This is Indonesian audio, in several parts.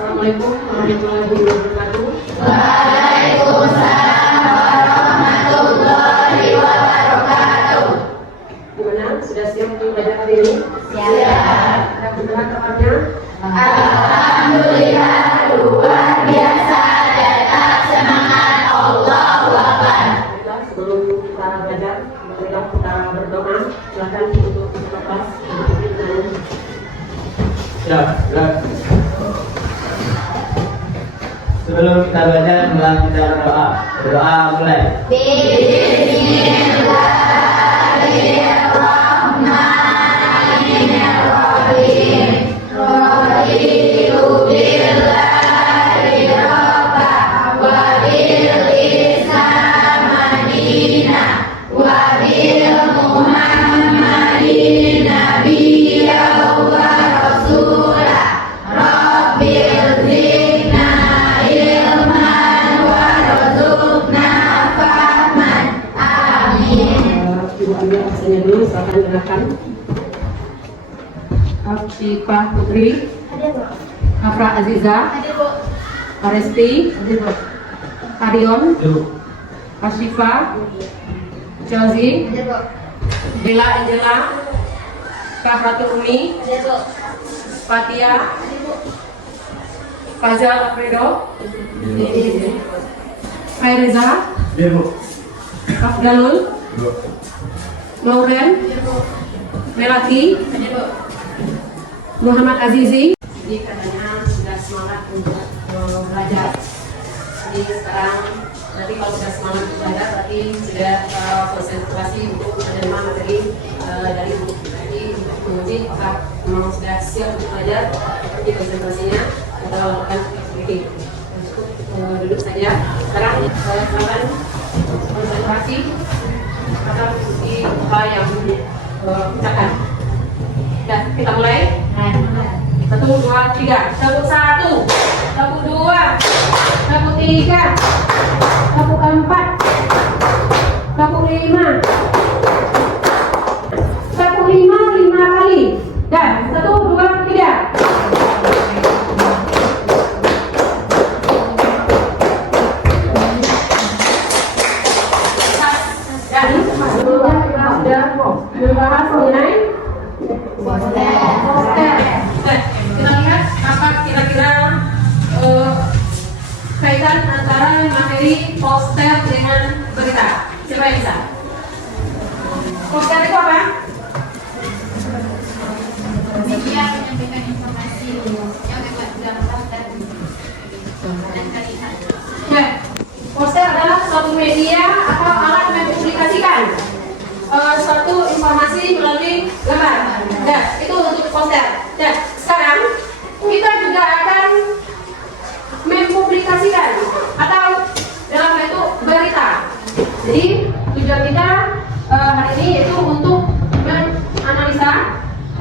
Assalamualaikum warahmatullahi wabarakatuh. Waalaikumsalam warahmatullahi wabarakatuh. Gimana? Sudah siap untuk belajar hari ini? Siap. Ada benar kabarnya? Alhamdulillah luar biasa, tetap semangat, Allahu Akbar. Baiklah, sebelum kita belajar, marilah kita berdoa. Silakan untuk kelas. Ya. Sebelum kita belajar, mulai kita berdoa. Berdoa mulai. Bismillahirrahmanirrahim. Raditu billahi rabba wa bil Islam madina wa bil Muhammadin nabiyya wa rasula. Rabbil zidna ilman warzuqna fahman. Amin. Ibu ambil absennya dulu, silakan gerakan. Afifah Putri, Afra Aziza, Aresti, Arion, Ashifa, Chelsea, Bella Angela, Kafratul Umi, Fatia, Fazal Alfredo, Faireza, Afdalul, Lauren, Melati, Muhammad Azizi. Jadi katanya sudah semangat untuk belajar. Jadi sekarang nanti kalau sudah semangat untuk belajar, berarti sudah konsentrasi untuk menerima materi dari buku. Jadi untuk menguji apakah memang sudah siap untuk belajar, seperti konsentrasinya kita lakukan sedikit. Cukup duduk saja. Sekarang silakan konsentrasi akan mengikuti apa yang ucapkan. Dan kita mulai. 1, 2, 3. Tepuk 1, tepuk 2, tepuk 3, tepuk 4, tepuk 5, tepuk 5 kali. Dan 1, 2, 3. Dan sebelumnya kita sudah membahas mengenai poster. Kita lihat apa kira-kira kaitan antara materi poster dengan berita. Siapa yang bisa? Poster itu apa? Media menyampaikan informasi yang membuat dalam poster dan terlihat. Ya, poster adalah suatu media atau alat mempublikasikan suatu informasi melalui gambar. Ya, itu untuk poster. Ya, sekarang kita juga akan mempublikasikan atau dalam bentuk berita. Jadi tujuan kita hari ini yaitu untuk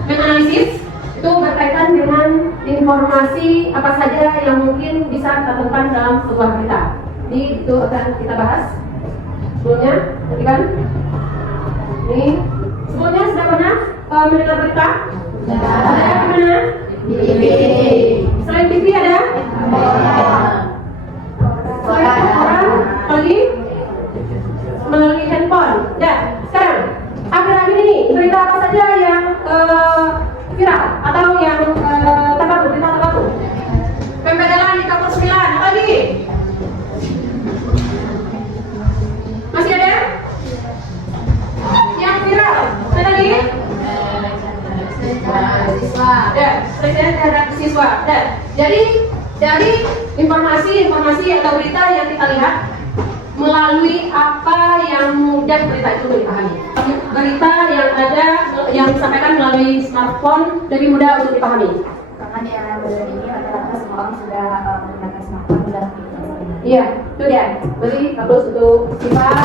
menganalisis itu berkaitan dengan informasi apa saja yang mungkin bisa kita temukan dalam sebuah berita. Jadi itu akan kita bahas. Sebelumnya, tadi kan? Ini sebelumnya sudah pernah mendengar berita? Ada yang mana? TV. Selain TV ada? Selain orang lagi melalui handphone. Ya, sekarang akhir-akhir ini berita apa saja yang viral atau yang terbaru, berita terbaru? Pembedalan di Kapal 9, apa lagi? Masih ada? Yang viral, ada lagi? Ya, presiden terhadap siswa. Dan jadi dari informasi atau berita yang kita lihat melalui apa yang mudah berita itu dipahami. Berita yang ada yang disampaikan melalui smartphone lebih mudah untuk dipahami. Karena di era modern ini rata-rata semua orang sudah menggunakan smartphone dan Iya, itu dia. Beri bagus untuk sifat.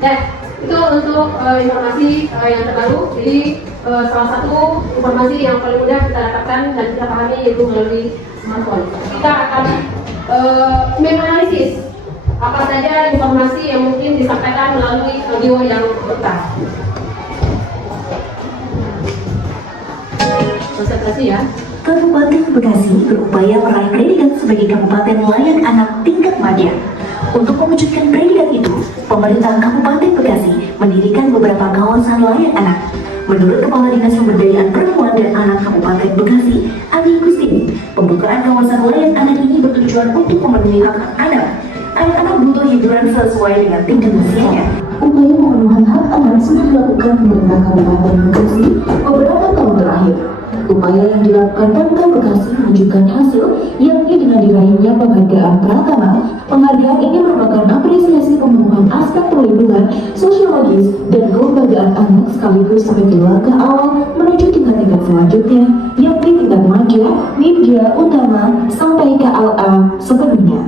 Dan itu untuk informasi yang terbaru. Jadi salah satu informasi yang paling mudah kita dapatkan dan kita pahami yaitu melalui smartphone. Kita akan menganalisis apa saja informasi yang mungkin disampaikan melalui audio yang berulang. Konsentrasi ya. Kabupaten Bekasi berupaya meraih predikat sebagai Kabupaten Layak Anak tingkat madya. Untuk mewujudkan predikat itu, pemerintah Kabupaten Bekasi mendirikan beberapa kawasan layak anak. Menurut Kepala Dinas Pemberdayaan Perempuan dan Anak Kabupaten Bekasi, Ani Gustini, pembukaan kawasan layak anak ini bertujuan untuk memenuhi hak anak. Anak-anak butuh hiburan sesuai dengan tingkat usianya. Upaya pemenuhan hak anak sudah dilakukan pemerintah Kabupaten Bekasi beberapa tahun terakhir. Upaya yang dilakukan Pemkab Bekasi menunjukkan hasil, yakni dengan diraihnya penghargaan Pratama. Penghargaan ini merupakan apresiasi pemenuhan aspek perlindungan sosiologis dan kelembagaan anak sekaligus sebagai langkah awal menuju tingkat-tingkat selanjutnya, yakni tingkat madya, nidja, utama, sampai KLA sepenuhnya.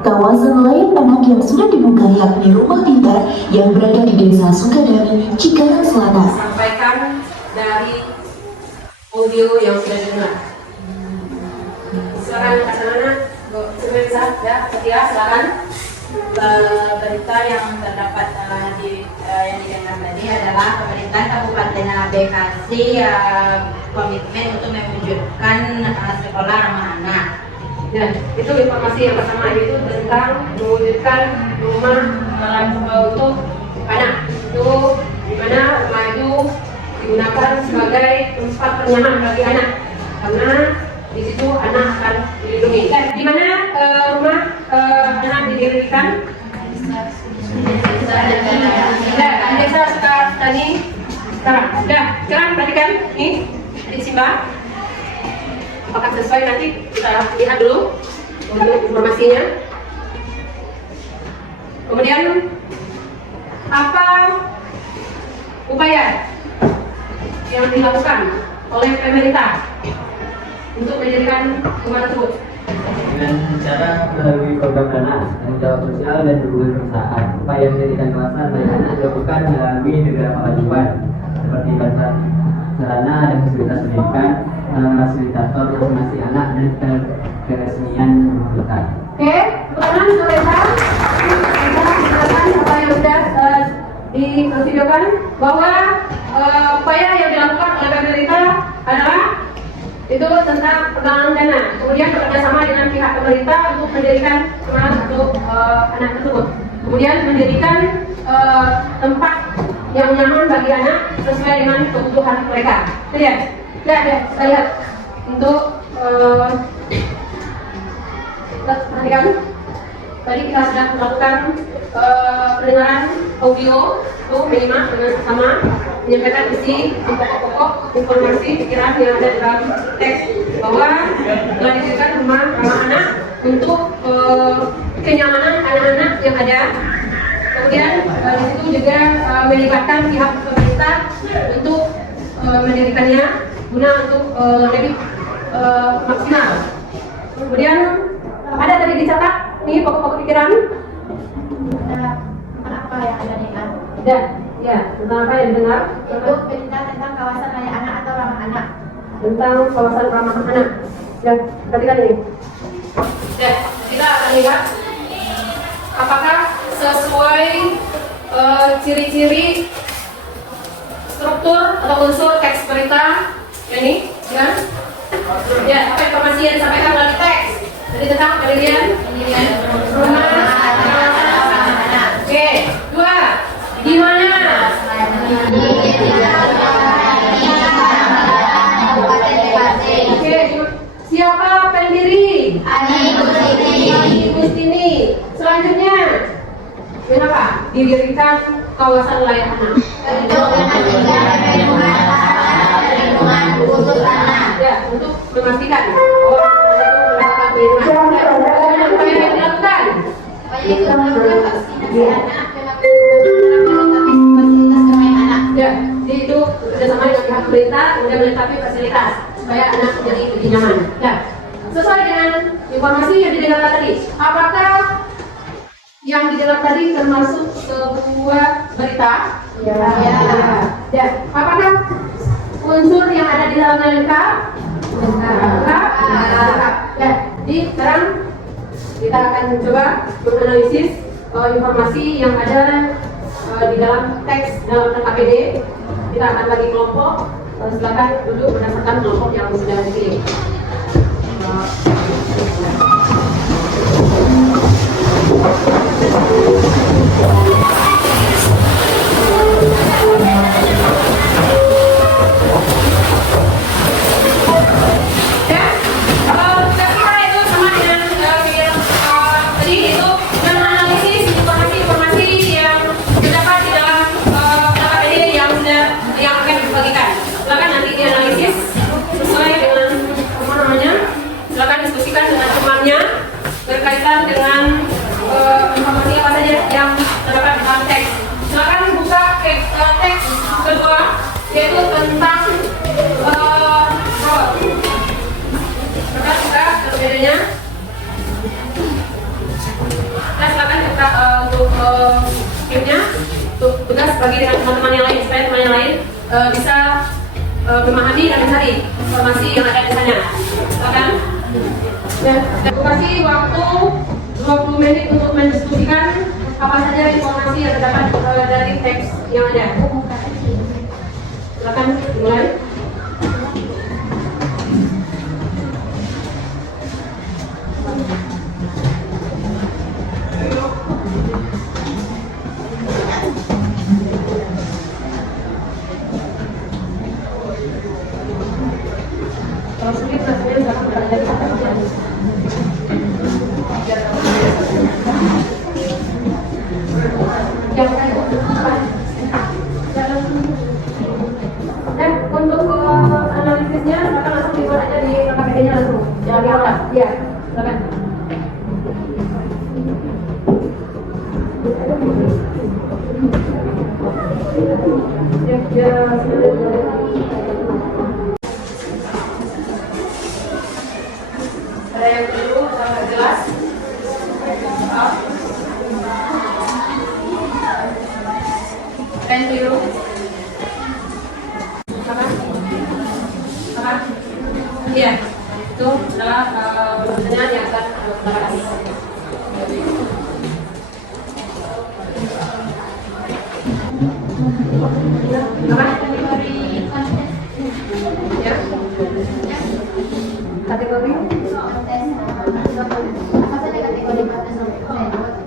Kawasan layak anak yang sudah dibuka yakni Rumah Pintar yang berada di Desa Sukadari, Cikarang Selatan. Sampaikan dari audio yang sudah dengar. Silakan Kasana, Sebenarnya ya, Setia, silakan. Berita yang terdapat yang didengar tadi adalah pemerintah Kabupaten Bekasi komitmen untuk mewujudkan sekolah ramah anak. Dan itu informasi yang pertama, itu tentang mewujudkan rumah untuk anak. Itu di mana rumah itu digunakan sebagai tempat penyaman bagi anak, karena di situ anak akan dilindungi. Dan di mana rumah anak didirikan? Desa Sukatani. Sekarang perhatikan nih di Simba. Apakah sesuai, nanti kita lihat dulu untuk informasinya. Kemudian apa upaya yang dilakukan oleh pemerintah untuk mendirikan rumah tersebut? Dengan cara melalui program dana, tanggung jawab sosial dan dukungan perusahaan. Upaya mendirikan kawasan layak anak dilakukan melalui beberapa ajuan seperti bantuan sarana dan fasilitas pendidikan, fasilitator informasi anak dan keresmian pemerintah. Oke, teman-teman silakan apa yang sudah divideokan, bahwa upaya yang dilakukan oleh pemerintah adalah itu tentang penggalangan dana, kemudian bekerjasama dengan pihak pemerintah untuk mendirikan rumah untuk anak tersebut, kemudian mendirikan tempat yang nyaman bagi anak sesuai dengan kebutuhan mereka. Lihat, kita lihat untuk perhatikan. Tadi kita sudah melakukan pendengaran audio untuk menyimak dengan sesama, menyampaikan isi pokok-pokok informasi pikiran yang ada dalam teks, bahwa telah didirikan rumah ramah anak untuk kenyamanan anak-anak yang ada. Kemudian di situ juga melibatkan pihak pemerintah untuk mendirikannya guna untuk lebih maksimal. Kemudian ada tadi dicatat nih pokok-pokok pikiran. Apa yang ada dengar? Ya, tentang apa yang didengar? Itu perintah tentang kawasan layak anak atau ramah anak. Tentang kawasan ramah anak. Ya, perhatikan ini. Ya, kita akan lihat apakah sesuai ciri-ciri struktur atau unsur teks berita ini, ya? Ya, apa informasi yang disampaikan melalui teks? Jadi tentang pendirian rumah anak. Oke, 2. Di mana? Oke, siapa pendiri? Ani Gustini. Selanjutnya, kenapa didirikan kawasan layak anak? Ya, untuk memastikan bahwa anak itu mendapatkan perlindungan. Apa yang dilakukan? Vaksinasi anak. Ya, itu bersama dengan pihak pemerintah kemudian melengkapi fasilitas supaya anak menjadi lebih nyaman. Ya, sesuai dengan informasi yang didengar tadi, apakah yang didengar tadi termasuk sebuah berita? Ya. Apakah unsur yang ada di dalamnya lengkap? Lengkap. Ya. Jadi sekarang kita akan coba menganalisis informasi yang ada di dalam teks dalam KPD. kita akan bagi kelompok. Silakan duduk berdasarkan kelompok yang sudah dipilih. Berkaitan dengan informasi apa saja yang terdapat dalam teks. Silakan buka teks kedua, yaitu tentang robot. Silakan buka bedanya. Nah, silakan buka untuk skripnya, untuk tugas bagi dengan teman-teman yang lain supaya teman yang lain bisa memahami dan mencari informasi yang ada di sana. Silakan. Dan kasih waktu 20 menit untuk mendiskusikan apa saja informasi yang terdapat dari teks yang ada. Silakan dimulai. Kalau sulit rasanya jangan berada di atas. Dan untuk analisisnya, silakan langsung dibuat aja di KPD-nya langsung. Jangan di atas. Iya, silakan. Ada yang perlu sangat jelas. Thank you. Apa? Iya, itu adalah pertanyaan yang akan kita kasih. Apa? Ya. Kategori? Apa saja kategori konten robot?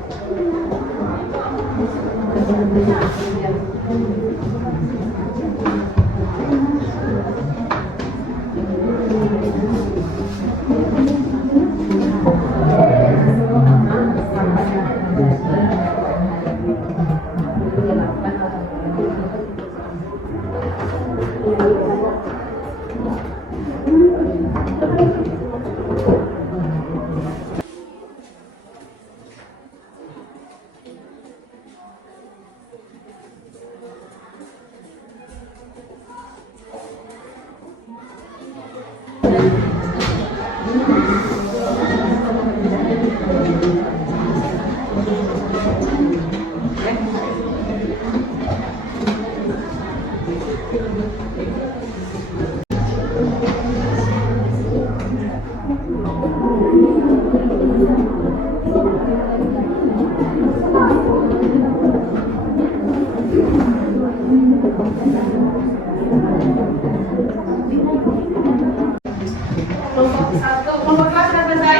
Kelompok satu, kelompok kelas sudah selesai?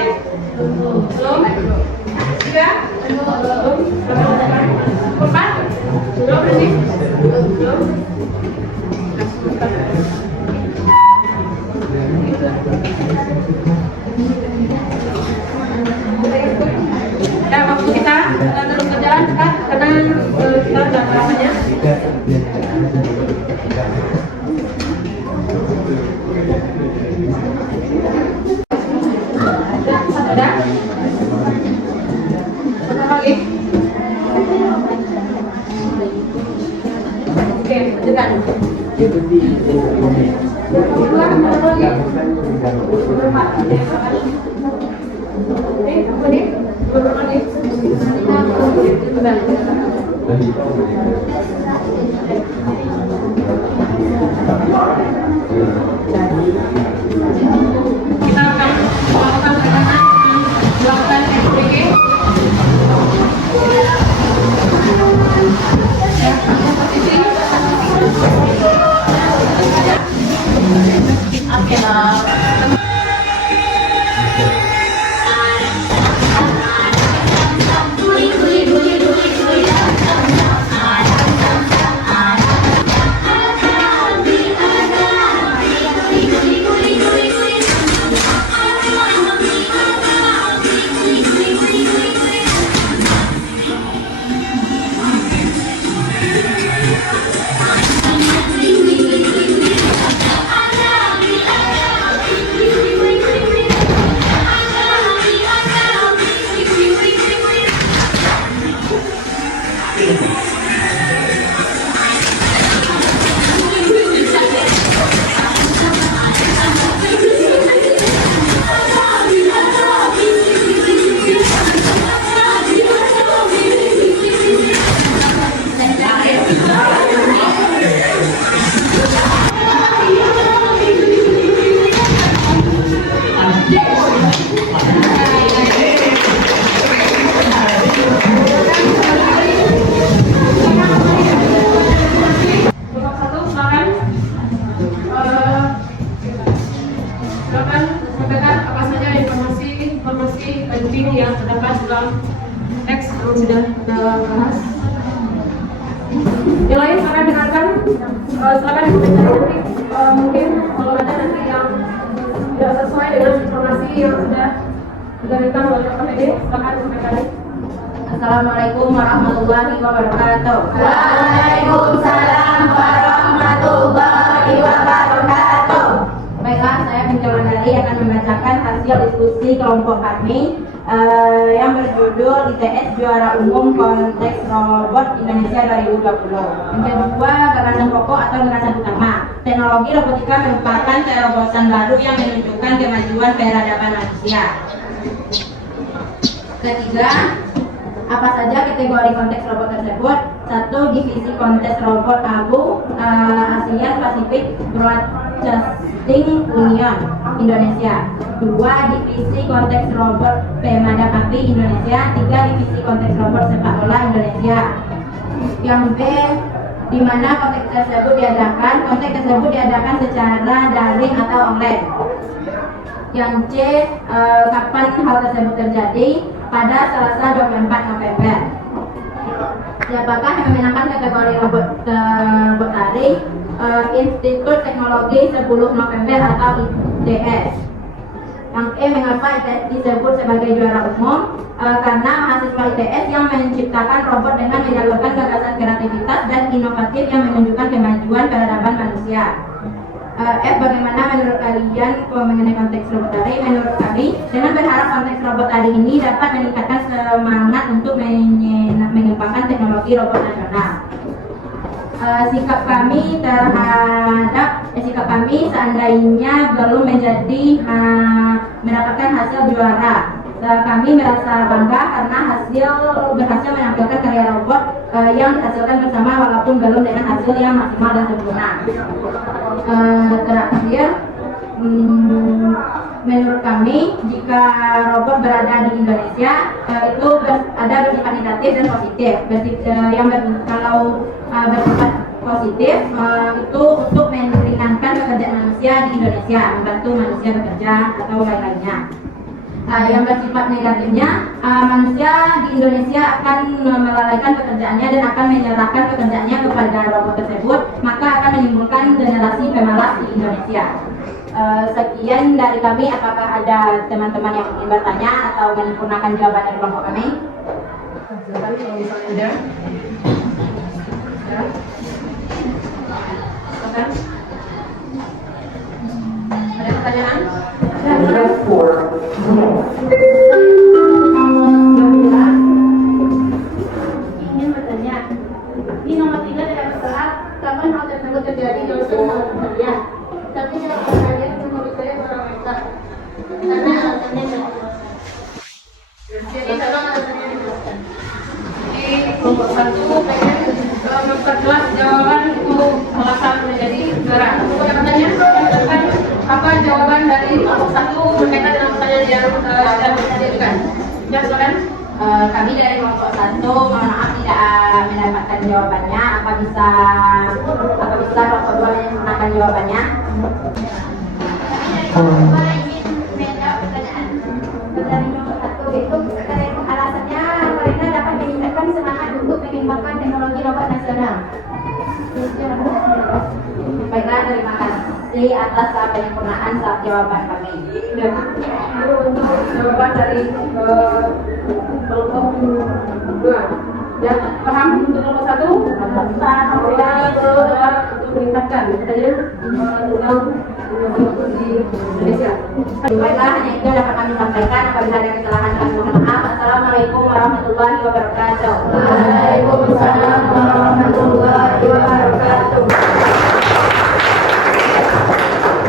Belum? Tiga? Belum? Empat? Belum berarti? Belum? Ya, waktu kita terus berjalan cepat karena kita sudah lamanya. Ada? Satu lagi? Oke, lanjutkan. Yang kedua, satu lagi. Berempat. Oke, apa nih? Berapa lagi? Udah. Kita akan melakukan melakukan SPG. Ya, posisi Kelompok satu, silakan. Silakan sampaikan apa saja informasi penting yang terdapat dalam teks yang sudah kita bahas. Yang lain silakan dengarkan. Silakan komentar nanti. Mungkin kalau ada nanti yang tidak sesuai dengan informasi yang sudah diberikan oleh Pak PD, silakan sampaikan. Assalamualaikum warahmatullahi wabarakatuh. Waalaikumsalam warahmatullahi wabarakatuh. Baiklah, saya Pinjaman Dari akan membacakan hasil diskusi kelompok kami yang berjudul ITS Juara Umum Konteks Robot Indonesia 2020. Yang kedua, gagasan pokok atau gagasan utama. Teknologi robotika merupakan terobosan baru yang menunjukkan kemajuan peradaban manusia. Ketiga, apa saja kategori konteks robot tersebut? 1. Divisi konteks robot ABU Asia Pasifik Broadcasting Union Indonesia. 2. Divisi konteks robot pemadam api Indonesia. 3. Divisi konteks robot sepak bola Indonesia. Yang B, di mana konteks tersebut diadakan? Konteks tersebut diadakan secara daring atau online. Yang C, kapan hal tersebut terjadi? Pada Selasa 24 November. Siapakah yang memenangkan kategori robot daring? Institut Teknologi 10 November atau ITS. Yang E, mengapa ITS disebut sebagai juara umum? Karena mahasiswa ITS yang menciptakan robot dengan menyalurkan gagasan kreativitas dan inovatif yang menunjukkan kemajuan peradaban manusia. F, bagaimana menurut kalian mengenai konteks robot daring? Menurut kami, dengan berharap konteks robot daring ini dapat meningkatkan semangat untuk mengembangkan teknologi robot nasional. Sikap kami seandainya belum mendapatkan hasil juara. Kami merasa bangga karena berhasil menampilkan karya robot yang dihasilkan bersama walaupun belum dengan hasil yang maksimal dan sempurna. Terakhir, menurut kami jika robot berada di Indonesia itu ada bersifat negatif dan positif. Kalau bersifat positif itu untuk meringankan pekerjaan manusia di Indonesia, membantu manusia bekerja atau lain-lainnya. Yang bersifat negatifnya, manusia di Indonesia akan melalaikan pekerjaannya dan akan menyerahkan pekerjaannya kepada robot tersebut, maka akan menimbulkan generasi pemalas di Indonesia. Sekian dari kami. Apakah ada teman-teman yang ingin bertanya atau menyempurnakan jawaban dari kelompok kami? Silakan kalau misalnya ada. Ya. Silakan. Ada pertanyaan? Ingin bertanya, di nomor 3 tidak bersalah kapan hal tersebut terjadi dalam hal kerja. Tapi jawaban kalian menurut saya kurang lengkap karena alasannya tidak jelas. Jadi tolong alasannya dijelaskan. Di kelompok satu pengen memperjelas jawaban untuk alasan menjadi juara. Untuk pertanyaannya, silakan apa jawaban dari kelompok satu berkaitan dengan pertanyaan yang sudah diajukan? Ya, silakan. Kami dari kelompok 1 mohon maaf tidak mendapatkan jawabannya. Apa bisa kelompok 2 menggunakan jawabannya? Pertanyaan nomor 1 itu alasannya mereka dapat meningkatkan semangat untuk mengembangkan teknologi robot nasional. Baiklah, terima kasih atas penyempurnaan saat jawaban kami. Jawaban dari kelompok 2. Ya, paham untuk kelompok 1? Untuk meningkatkan katanya tentang di Indonesia. Baiklah, hanya itu yang dapat kami sampaikan. Apabila ada kesalahan kami mohon maaf. Assalamualaikum warahmatullahi wabarakatuh. Waalaikumsalam warahmatullahi wabarakatuh.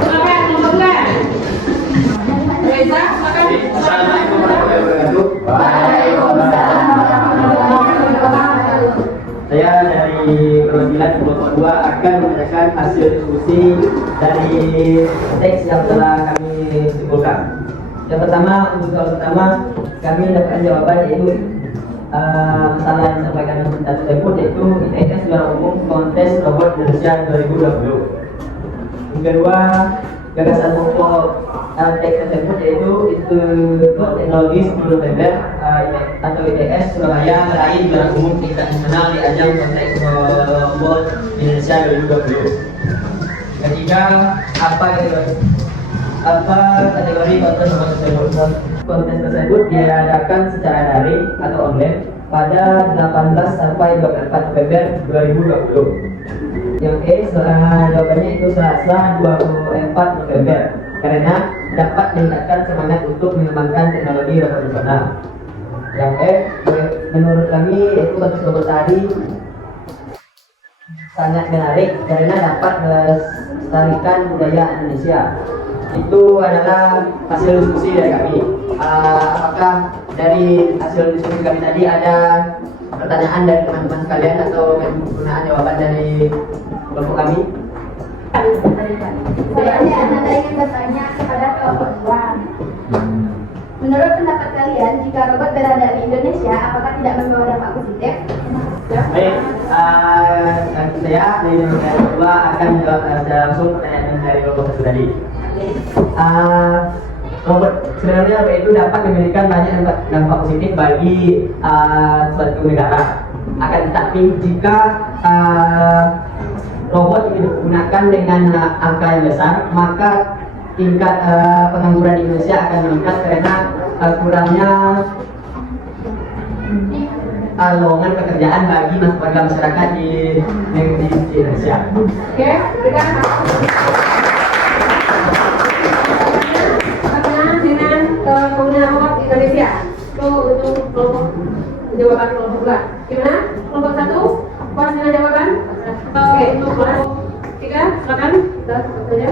Silakan kelompok 2. Reza, silakan. Assalamualaikum warahmatullahi wabarakatuh. Waalaikumsalam warahmatullahi wabarakatuh. Saya dari perwakilan kelompok 2 akan membacakan hasil diskusi dari teks yang telah kami simpulkan. Yang pertama, untuk soal pertama, kami mendapatkan jawaban yaitu masalah yang disampaikan dalam tersebut yaitu ITS Juara Umum Kontes Robot Indonesia 2020. Yang kedua, gagasan pokok teks tersebut yaitu Institut Teknologi 10 November atau ITS Surabaya meraih juara umum tingkat nasional di ajang konteks robot Indonesia 2020. Ketiga, apa kategori kontes robot tersebut? Kontes tersebut diadakan secara daring atau online pada 18 sampai 24 November 2020. Yang jawabannya itu Selasa 24 November karena dapat meningkatkan semangat untuk mengembangkan teknologi robot nasional. Yang menurut kami itu kontes robot tadi sangat menarik karena dapat melestarikan budaya Indonesia. Itu adalah hasil diskusi dari kami. Apakah dari hasil diskusi kami tadi ada pertanyaan dari teman-teman sekalian atau penggunaan jawaban dari kelompok kami? Anda ingin bertanya kepada kelompok 2. Menurut pendapat kalian, jika robot berada di Indonesia, apakah tidak membawa dampak positif? Baik, saya dari kelompok 2 akan menjawab secara langsung pertanyaan dari kelompok 1 tadi. Robot sebenarnya itu dapat memberikan banyak dampak positif bagi suatu negara. Akan tetapi jika robot ini digunakan dengan angka yang besar, maka tingkat pengangguran di Indonesia akan meningkat karena kurangnya lowongan pekerjaan bagi warga masyarakat di Indonesia. Oke, berikan dengan penggunaan robot di Indonesia. Itu untuk kelompok jawaban kelompok 2. Gimana? Kelompok 1 puas dengan jawaban? Oke, untuk kelompok 3 silakan kita bertanya.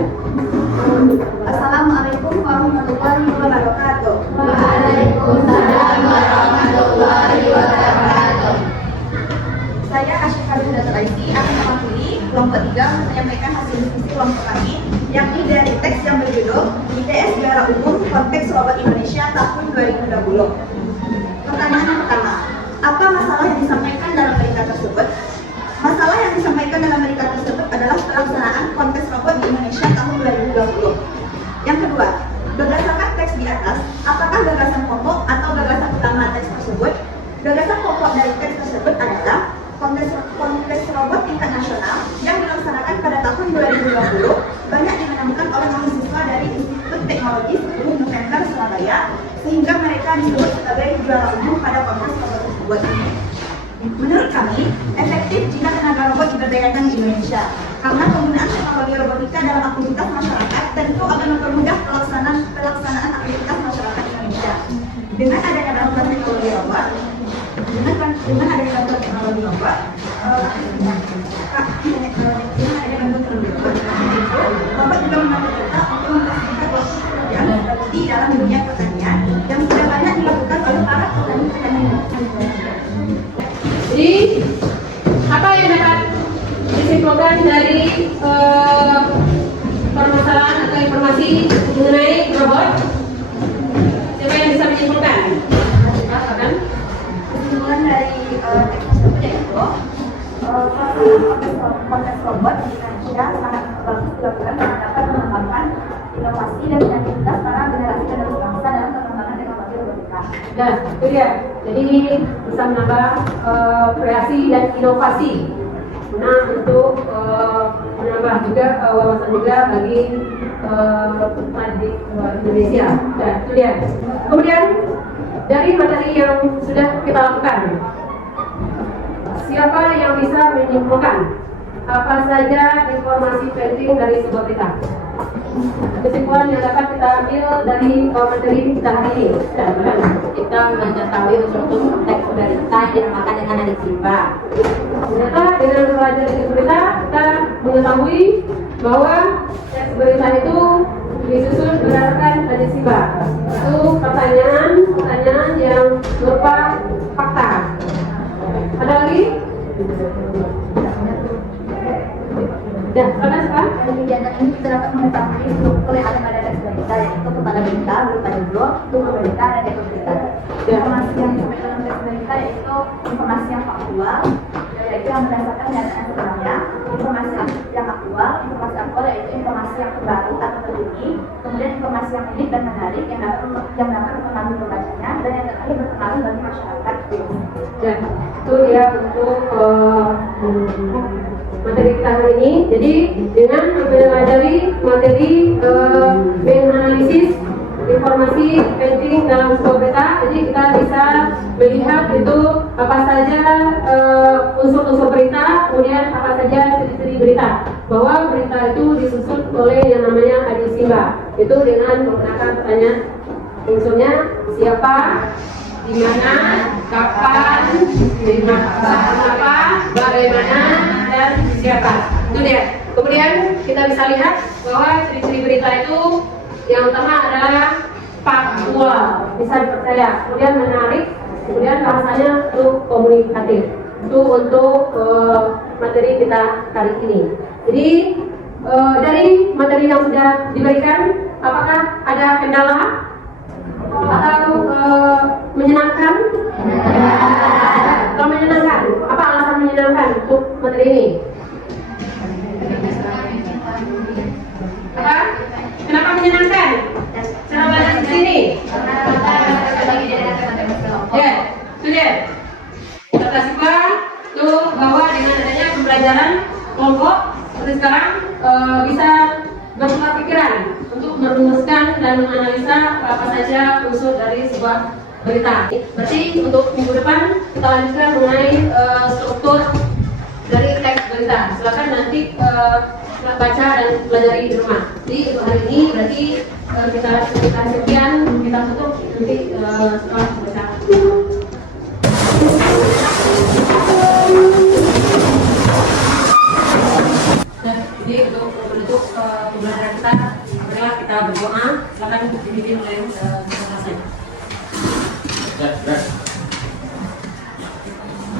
Assalamualaikum warahmatullahi wabarakatuh. Waalaikumsalam warahmatullahi wabarakatuh. Saya Asyika Dr. Aisy akan mewakili kelompok 3 menyampaikan hasil diskusi kelompok kami, yakni dari teks yang berjudul ITS Juara Umum Konteks Robot Indonesia tahun 2020. Pertanyaan yang pertama, apa masalah yang disampaikan dalam berita tersebut? Masalah yang disampaikan dalam berita tersebut adalah pelaksanaan kontes robot di Indonesia tahun 2020. Yang kedua, berdasarkan teks di atas, apakah gagasan pokok atau gagasan utama teks tersebut? Gagasan pokok dari teks tersebut adalah kontes robot tingkat nasional yang dilaksanakan pada tahun 2020 banyak dimenangkan oleh mahasiswa dari Institut Teknologi 10 November Surabaya, sehingga mereka disebut sebagai juara umum pada kontes robot tersebut. Menurut kami, efektif jika tenaga robot diberdayakan di Indonesia, karena penggunaan teknologi robotika dalam aktivitas masyarakat tentu akan mempermudah pelaksanaan aktivitas masyarakat Indonesia. Dengan adanya bantuan teknologi robot, robot juga membantu kita untuk mempersiapkan waktu pekerjaan seperti dalam dunia pertanian yang sudah banyak dilakukan oleh para petani-petani. Jadi apa yang dapat disimpulkan dari permasalahan atau informasi mengenai robot? Siapa yang bisa menyimpulkan? Silakan. kontes robot di Indonesia sangat bagus dilakukan karena dapat mengembangkan inovasi dan kreativitas para generasi penerus bangsa dalam pengembangan teknologi robotika. Nah, itu dia. Jadi bisa menambah kreasi dan inovasi. Nah, untuk menambah juga wawasan juga bagi Indonesia. Nah, itu dia. Kemudian dari materi yang sudah kita lakukan, siapa yang bisa menyimpulkan apa saja informasi penting dari sebuah berita? Kesimpulan yang dapat kita ambil dari materi kita hari ini. Kita mengetahui unsur-unsur teks berita yang dinamakan dengan adisiba. Ternyata dengan belajar teks berita, kita mengetahui bahwa teks berita itu disusun berdasarkan adisiba. Itu pertanyaan yang berupa fakta. Ada lagi? Ya, apa? Kegiatan ini kita dapat mengetahui struktur yang ada pada teks berita, yaitu kepada berita berupa judul, tutur berita, dan ekor berita. Informasi yang disampaikan dalam teks berita yaitu informasi yang faktual, yaitu yang berdasarkan kenyataan sebenarnya, informasi yang aktual yaitu informasi yang terbaru atau terkini, kemudian informasi yang unik dan menarik yang dapat mempengaruhi pembacanya, dan yang terakhir berpengaruh bagi masyarakat. Ya, itu dia untuk materi kita hari ini. Jadi dengan mempelajari materi menganalisis informasi penting dalam sebuah berita, jadi kita bisa melihat itu apa saja unsur-unsur berita, kemudian apa saja ciri-ciri berita. Bahwa berita itu disusun oleh yang namanya adisiba. Itu dengan menggunakan pertanyaan unsurnya siapa, di mana, kapan, kenapa, bagaimana, dan siapa. Itu dia. Kemudian kita bisa lihat bahwa ciri-ciri berita itu yang utama adalah faktual, bisa dipercaya, kemudian menarik, kemudian bahasanya itu komunikatif. Itu untuk materi kita kali ini. Jadi dari materi yang sudah diberikan, apakah ada kendala atau menyenangkan? Kalau menyenangkan, apa alasan menyenangkan untuk materi ini? Apa? Kenapa menyenangkan? Cara belajar di sini? Ya, sudah. Kita kasih tuh bahwa dengan adanya pembelajaran kelompok seperti sekarang bisa bertukar pikiran untuk merumuskan dan menganalisa apa saja unsur dari sebuah berita. Berarti untuk minggu depan kita lanjutkan mengenai struktur dari teks berita. Silakan nanti baca dan pelajari di rumah. Jadi untuk hari ini berarti kita sekian, kita tutup nanti setelah baca. Jadi untuk menutup pembelajaran kita, marilah kita berdoa. Silakan dipimpin oleh selesai.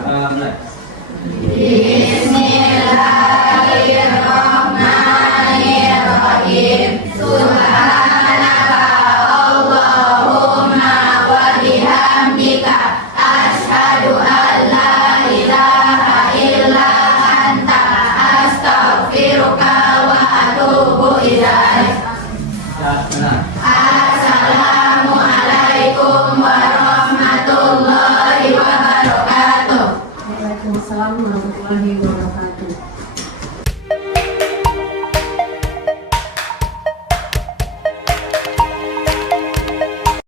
Mulai. Bismillahirrahmanirrahim. Subhanaka Allahumma wa bihamdika asyhadu an la ilaha illa anta astaghfiruka wa atubu ilaik. Assalamualaikum warahmatullahi wabarakatuh. Waalaikumsalam warahmatullahi wabarakatuh.